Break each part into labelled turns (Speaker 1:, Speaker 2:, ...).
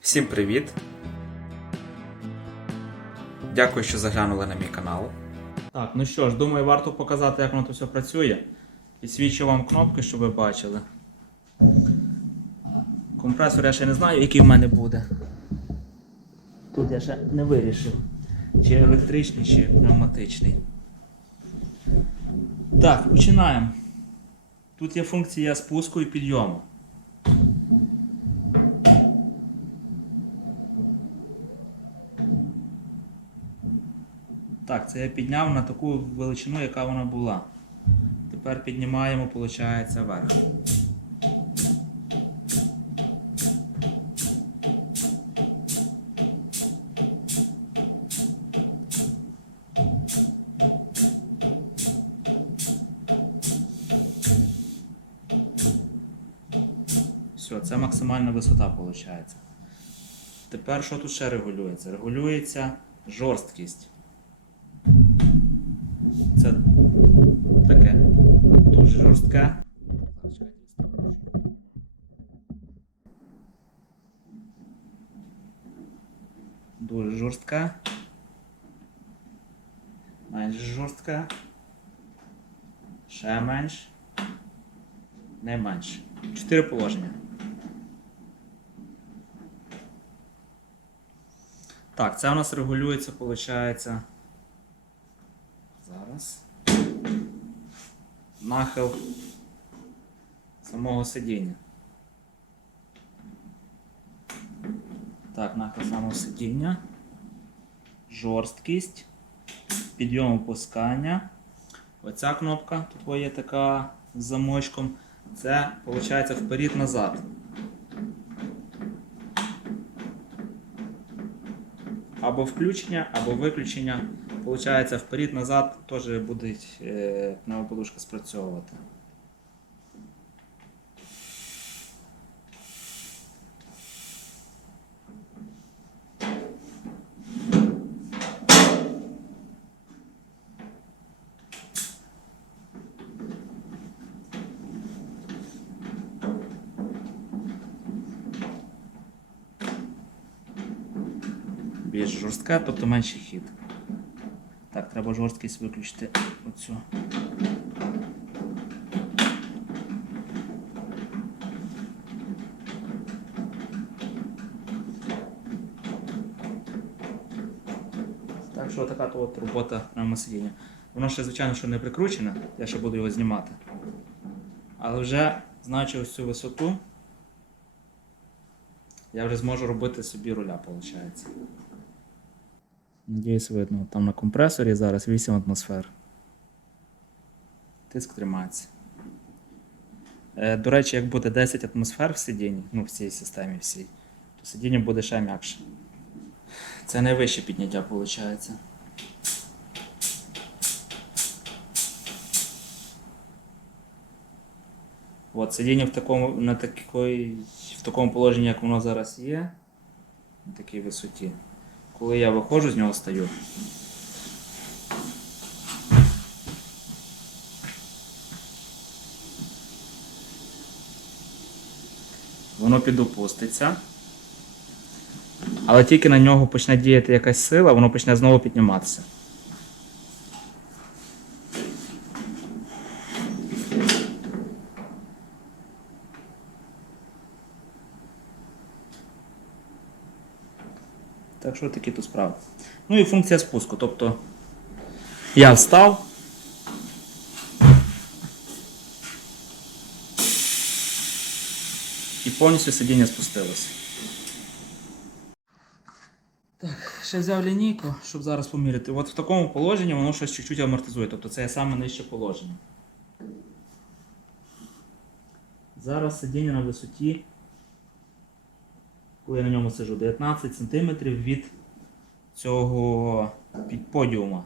Speaker 1: Всім привіт! Дякую, що заглянули на мій канал.
Speaker 2: Так, ну що ж, думаю, варто показати, як воно тут все працює. Підсвічу вам кнопки, щоб ви бачили. Компресор я ще не знаю, який в мене буде. Тут я ще не вирішив, чи електричний, чи пневматичний. Так, починаємо. Тут є функція спуску і підйому. Так, це я підняв на таку величину, яка вона була. Тепер піднімаємо, виходить, вверх. Все, це максимальна висота виходить. Тепер що тут ще регулюється? Регулюється жорсткість. Дуже жорстке. Дуже жорстке. Менш жорстке. Ще менш. Не менш. Чотири положення. Так, це у нас регулюється, виходить. Зараз. Нахил самого сидіння. Так, нахил самого сидіння. Жорсткість. Підйом опускання. Оця кнопка, тут є така з замочком. Це виходить вперед-назад. Або включення, або виключення. Получається, вперед-назад теж буде пневмоподушка спрацьовувати. Більш жорстка, тобто менший хід. Так, треба жорсткість виключити оцю. Так що така то от робота пневмосидіння. Воно ще, звичайно, що не прикручене, я ще буду його знімати. Але вже, знаючи ось цю висоту, я вже зможу робити собі руля, виходить. Надіюсь, видно. Там на компресорі зараз 8 атмосфер. Тиск тримається. Е, До речі, як буде 10 атмосфер в сидінні, ну в цій системі всій, то сидіння буде ще м'якше. Це найвище підняття виходить. От, сидіння в такому, на такій, в такому положенні, як воно зараз є, на такій висоті. Коли я виходжу з нього стаю. Воно підопуститься. Але тільки на нього почне діяти якась сила, воно почне знову підніматися. Так що такі тут справи. Ну і функція спуску. Тобто я встав. І повністю сидіння спустилося. Так, ще взяв лінійку, щоб зараз поміряти. От в такому положенні воно щось чуть-чуть амортизує. Тобто це є саме нижче положення. Зараз сидіння на висоті коли я на ньому сижу, 19 см від цього подіума.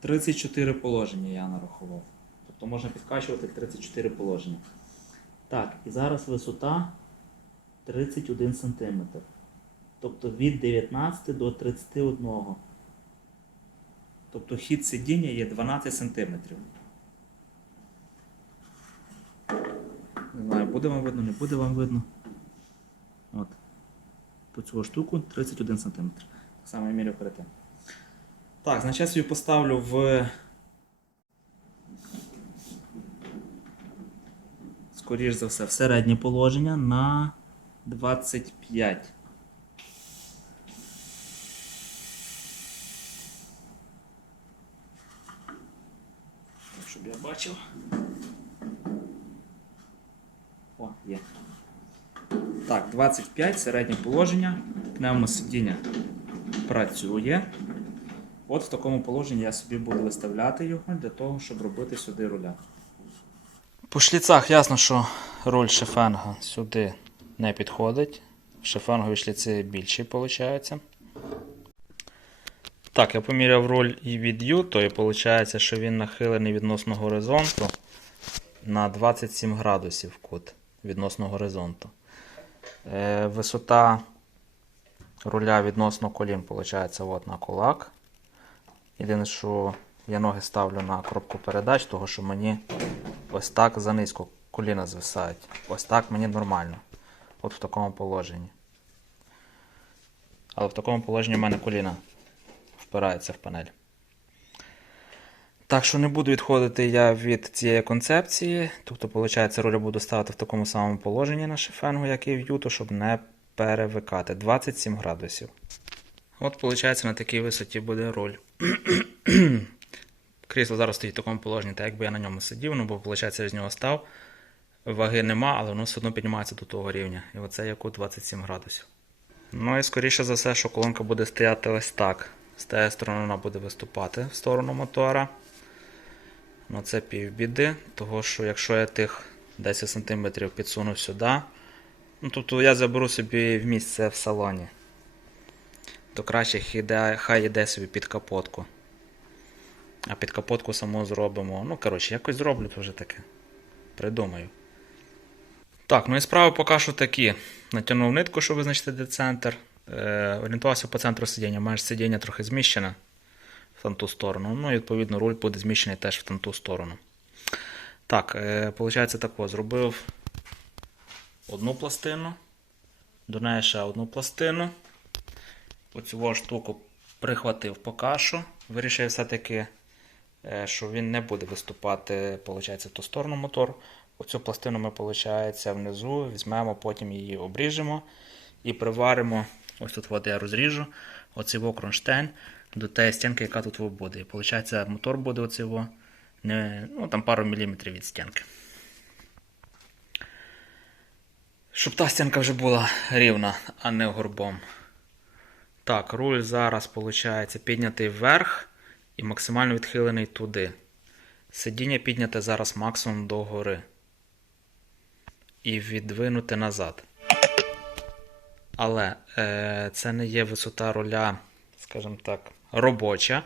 Speaker 2: Тридцять чотири положення я нарахував. Тобто можна підкачувати 34 положення. Так, і зараз висота 31 см. Тобто від 19 до 31. Тобто хід сидіння є 12 см. Не знаю, буде вам видно, не буде вам видно. От. По цю штуку 31 см. Так само я міряв перед тим. Так, значить я собі поставлю в. Скоріш за все, в середнє положення на 25. Щоб я бачив. Є. Так, 25 середнє положення. Пневмосидіння працює. От в такому положенні я собі буду виставляти його для того, щоб робити сюди руля. По шліцах ясно, що руль шифенга сюди не підходить. Шифенгові шліци більші, виходить. Так, я поміряв руль і від то і виходить, що він нахилений відносно горизонту на 27 градусів кут відносно горизонту. Е, висота руля відносно колін, виходить, от на кулак. Єдине, що я ноги ставлю на коробку передач, того що мені ось так занизько коліна звисають. Ось так мені нормально. От в такому положенні. Але в такому положенні в мене коліна впирається в панель. Так що не буду відходити я від цієї концепції. Тобто, виходить, роль буду ставити в такому самому положенні на шифенгу, як і в юто, щоб не перевикати. 27 градусів. От, виходить, на такій висоті буде роль. Крісло зараз стоїть в такому положенні, так якби я на ньому сидів, ну бо, виходить, я з нього став. Ваги нема, але воно все одно піднімається до того рівня. І оце як у 27 градусів. Ну і скоріше за все, що колонка буде стояти ось так. З тієї сторони вона буде виступати в сторону мотора. Ну це півбіди, того що якщо я тих 10 см підсуну сюди, ну тобто я заберу собі в місце в салоні, то краще хіде- хай йде собі під капотку. А під капотку саму зробимо. Ну, коротше, якось зроблю то вже таке. Придумаю. Так, ну і справи поки що такі. Натягнув нитку, щоб визначити де центр. Е, орієнтувався по центру сидіння. Майже сидіння трохи зміщене в ту сторону. Ну і відповідно руль буде зміщений теж в ту сторону. Так, е, виходить тако, зробив одну пластину, до неї ще одну пластину. Оцю штуку прихватив по кашу. Вирішив все-таки, е, що він не буде виступати, виходить, в ту сторону мотор. Оцю пластину ми, виходить, внизу візьмемо, потім її обріжемо і приваримо. Ось тут от я розріжу оцей кронштейн до тієї стінки, яка тут буде. І виходить, мотор буде оцей не, ну, там пару міліметрів від стінки. Щоб та стінка вже була рівна, а не горбом. Так, руль зараз, виходить, піднятий вверх і максимально відхилений туди. Сидіння підняте зараз максимум до гори. І відвинути назад. Але е, це не є висота руля, скажімо так, робоча,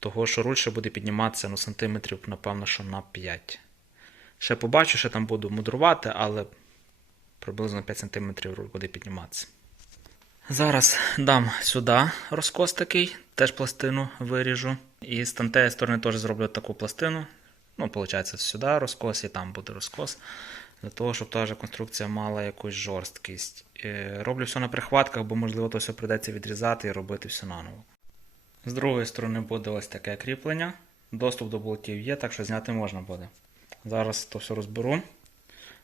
Speaker 2: того що руль ще буде підніматися ну, сантиметрів, напевно, що на 5. Ще побачу, що там буду мудрувати, але приблизно 5 см руль буде підніматися. Зараз дам сюди розкос такий, теж пластину виріжу. І з тієї сторони теж зроблю таку пластину. Ну, виходить, сюди розкос і там буде розкос. Для того, щоб та же конструкція мала якусь жорсткість. Е, Роблю все на прихватках, бо можливо то все прийдеться відрізати і робити все наново. З другої сторони буде ось таке кріплення. Доступ до болтів є, так що зняти можна буде. Зараз то все розберу.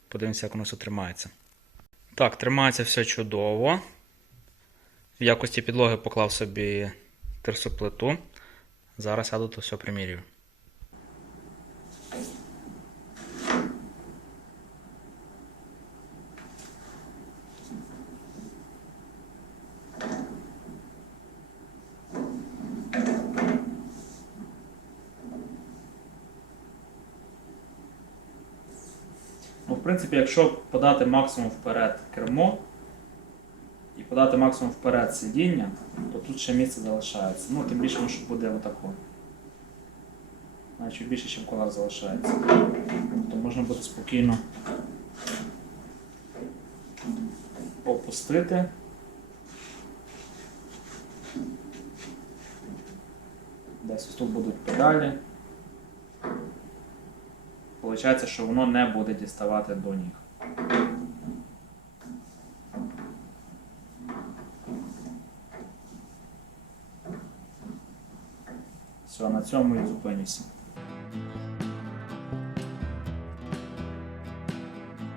Speaker 2: Подивимося, як воно все тримається. Так, тримається все чудово. В якості підлоги поклав собі терсоплиту. Зараз я тут все примірюю. Принципі, якщо подати максимум вперед кермо і подати максимум вперед сидіння, то тут ще місце залишається. Ну, тим більше, що буде отако. Навіть більше, ніж в колах залишається. Тобто можна буде спокійно опустити. Десь тут будуть педалі виходить, що воно не буде діставати до ніг. Все, на цьому і зупинюся.